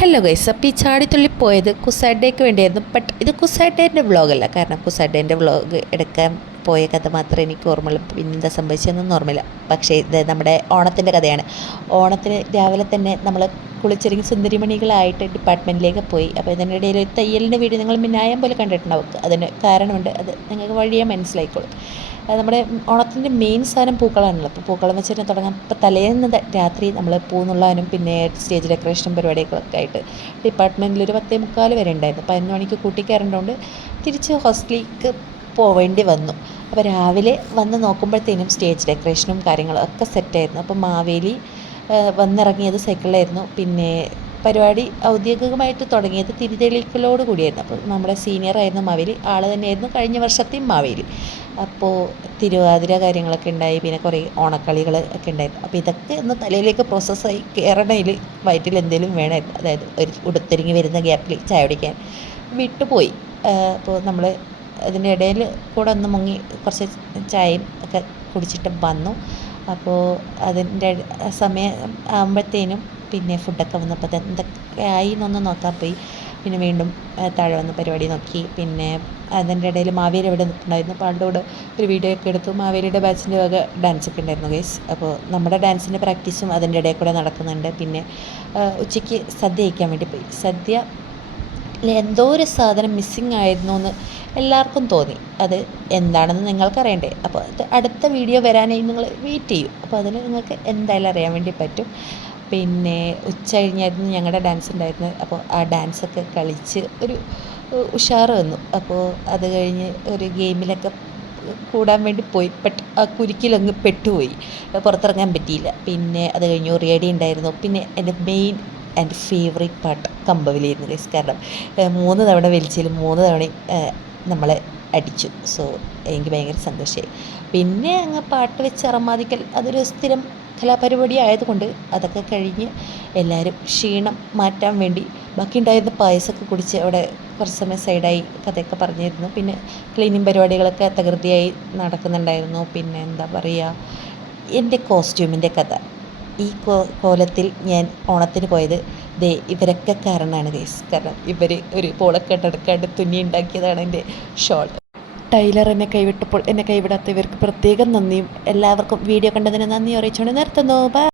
Hello guys, അപ്പോൾ ഈ ചാടിത്തുള്ളി പോയത് കുസാഡേക്ക് വേണ്ടിയായിരുന്നു. ബട്ട് ഇത് കുസാഡേൻ്റെ വ്ളോഗല്ല. കാരണം കുസാഡേൻ്റെ വ്ളോഗ് എടുക്കാൻ പോയ കഥ മാത്രമേ എനിക്ക് ഓർമ്മയുള്ളൂ. പിന്നെന്താ സംഭവിച്ചതെന്നൊന്നും ഓർമ്മയില്ല. പക്ഷേ ഇത് നമ്മുടെ ഓണത്തിൻ്റെ കഥയാണ്. ഓണത്തിന് രാവിലെ തന്നെ നമ്മൾ കുളിച്ചൊരുങ്ങി സുന്ദരിമണികളായിട്ട് ഡിപ്പാർട്ട്മെൻറ്റിലേക്ക് പോയി. അപ്പോൾ ഇതിനിടയിൽ ഒരു തയ്യലിൻ്റെ വീഡിയോ നിങ്ങൾ മിന്നായം പോലെ കണ്ടിട്ടുണ്ടാവും. അതിന് കാരണമുണ്ട്, അത് നിങ്ങൾക്ക് വഴിയെ മനസ്സിലായിക്കോളും. നമ്മുടെ ഓണത്തിൻ്റെ മെയിൻ സാധനം പൂക്കളാണല്ലോ. അപ്പോൾ പൂക്കളം വെച്ച് തന്നെ തുടങ്ങാം. ഇപ്പോൾ തലേന്ന് രാത്രി നമ്മൾ പൂ നുള്ളാനും പിന്നെ സ്റ്റേജ് ഡെക്കറേഷനും പരിപാടികളൊക്കെ ആയിട്ട് ഡിപ്പാർട്ട്മെൻറ്റിൽ ഒരു 10:45 വരെ ഉണ്ടായിരുന്നു. 11 മണിക്ക് കൂട്ടിക്കയറേണ്ടതുകൊണ്ട് തിരിച്ച് ഹോസ്റ്റലിലേക്ക് പോവേണ്ടി വന്നു. അപ്പോൾ രാവിലെ വന്ന് നോക്കുമ്പോഴത്തേനും സ്റ്റേജ് ഡെക്കറേഷനും കാര്യങ്ങളും ഒക്കെ സെറ്റായിരുന്നു. അപ്പോൾ മാവേലി വന്നിറങ്ങിയത് സൈക്കിളിലായിരുന്നു. പിന്നെ പരിപാടി ഔദ്യോഗികമായിട്ട് തുടങ്ങിയത് തിരിതെളിക്കലോട് കൂടിയായിരുന്നു. അപ്പോൾ നമ്മുടെ സീനിയറായിരുന്നു മാവേലി, ആൾ തന്നെയായിരുന്നു കഴിഞ്ഞ വർഷത്തെയും മാവേലി. അപ്പോൾ തിരുവാതിര കാര്യങ്ങളൊക്കെ ഉണ്ടായി, പിന്നെ കുറേ ഓണക്കളികൾ ഒക്കെ ഉണ്ടായിരുന്നു. അപ്പോൾ ഇതൊക്കെ ഒന്ന് തലയിലേക്ക് പ്രോസസ്സായി കയറണയിൽ വയറ്റിൽ എന്തെങ്കിലും വേണമായിരുന്നു. അതായത് ഒരു ഉടുത്തൊരുങ്ങി വരുന്ന ഗ്യാപ്പിൽ ചായ കുടിക്കാൻ വിട്ടുപോയി. അപ്പോൾ നമ്മൾ അതിൻ്റെ ഇടയിൽ കൂടെ ഒന്ന് മുങ്ങി കുറച്ച് ചായയും ഒക്കെ കുടിച്ചിട്ട് വന്നു. അപ്പോൾ അതിൻ്റെ സമയം ആകുമ്പോഴത്തേനും പിന്നെ ഫുഡൊക്കെ വന്നപ്പോൾ എന്തൊക്കെ ആയി എന്നൊന്ന് നോക്കാൻ പോയി. പിന്നെ വീണ്ടും താഴെ വന്ന് പരിപാടി നോക്കി. പിന്നെ അതിൻ്റെ ഇടയിൽ മാവേലി അവിടെ നിൽക്കുന്നുണ്ടായിരുന്നു. അപ്പോൾ ആളുടെ കൂടെ ഒരു വീഡിയോ ഒക്കെ എടുത്തു. മാവേലിയുടെ ബാച്ചിൻ്റെ വക ഡാൻസൊക്കെ ഉണ്ടായിരുന്നു ഗൈസ്. അപ്പോൾ നമ്മുടെ ഡാൻസിൻ്റെ പ്രാക്ടീസും അതിൻ്റെ ഇടയിൽ കൂടെ നടക്കുന്നുണ്ട്. പിന്നെ ഉച്ചയ്ക്ക് സദ്യ കഴിക്കാൻ വേണ്ടി പോയി. സദ്യ എന്തോ ഒരു സാധനം മിസ്സിങ് ആയിരുന്നു എന്ന് എല്ലാവർക്കും തോന്നി. അത് എന്താണെന്ന് നിങ്ങൾക്കറിയണ്ടേ? അപ്പോൾ അത് അടുത്ത വീഡിയോ വരാനായി നിങ്ങൾ വെയിറ്റ് ചെയ്യും. അപ്പോൾ അതിൽ നിങ്ങൾക്ക് എന്തായാലും അറിയാൻ വേണ്ടി പറ്റും. പിന്നെ ഉച്ച കഴിഞ്ഞായിരുന്നു ഞങ്ങളുടെ ഡാൻസ് ഉണ്ടായിരുന്നത്. അപ്പോൾ ആ ഡാൻസൊക്കെ കളിച്ച് ഒരു ഉഷാറ് വന്നു. അപ്പോൾ അത് കഴിഞ്ഞ് ഒരു ഗെയിമിലൊക്കെ കൂടാൻ വേണ്ടി പോയി. ബട്ട് ആ കുരുക്കിലങ്ങ് പെട്ടുപോയി, പുറത്തിറങ്ങാൻ പറ്റിയില്ല. പിന്നെ അത് കഴിഞ്ഞ് ഉറിയടി ഉണ്ടായിരുന്നു. പിന്നെ എൻ്റെ മെയിൻ എൻ്റെ ഫേവറേറ്റ് പാട്ട് കമ്പവലിയായിരുന്നു ഗൈസ്. കാരണം 3 തവണ വലിച്ചതിൽ 3 തവണയും നമ്മളെ അടിച്ചു. സോ എനിക്ക് ഭയങ്കര സന്തോഷമായി. പിന്നെ അങ്ങ് പാട്ട് വെച്ച് അറമാദിക്കൽ അതൊരു സ്ഥിരം കലാപരിപാടി ആയതുകൊണ്ട് അതൊക്കെ കഴിഞ്ഞ് എല്ലാവരും ക്ഷീണം മാറ്റാൻ വേണ്ടി ബാക്കി ഉണ്ടായിരുന്ന പായസമൊക്കെ കുടിച്ച് അവിടെ കുറച്ച് സമയം സൈഡായി കഥയൊക്കെ പറഞ്ഞിരുന്നു. പിന്നെ ക്ലീനിങ് പരിപാടികളൊക്കെ തകൃതിയായി നടക്കുന്നുണ്ടായിരുന്നു. പിന്നെ എന്താ പറയുക, എൻ്റെ കോസ്റ്റ്യൂമിൻ്റെ കഥ. ഈ കോലത്തിൽ ഞാൻ ഓണത്തിന് പോയത് ഇവരൊക്കെ കാരണമാണ് ഗൈസ്. കാരണം ഇവർ ഒരു പോളക്കെട്ടെടുക്കാണ്ട് തുന്നി ഉണ്ടാക്കിയതാണ് എൻ്റെ ഷോൾ. ടൈലർ എന്നെ കൈവിട്ടപ്പോൾ എന്നെ കൈവിടാത്ത ഇവർക്ക് പ്രത്യേകം നന്ദിയും. എല്ലാവർക്കും വീഡിയോ കണ്ടതിന് നന്ദി അറിയിച്ചുകൊണ്ട് നിർത്തുന്നു. ബൈ.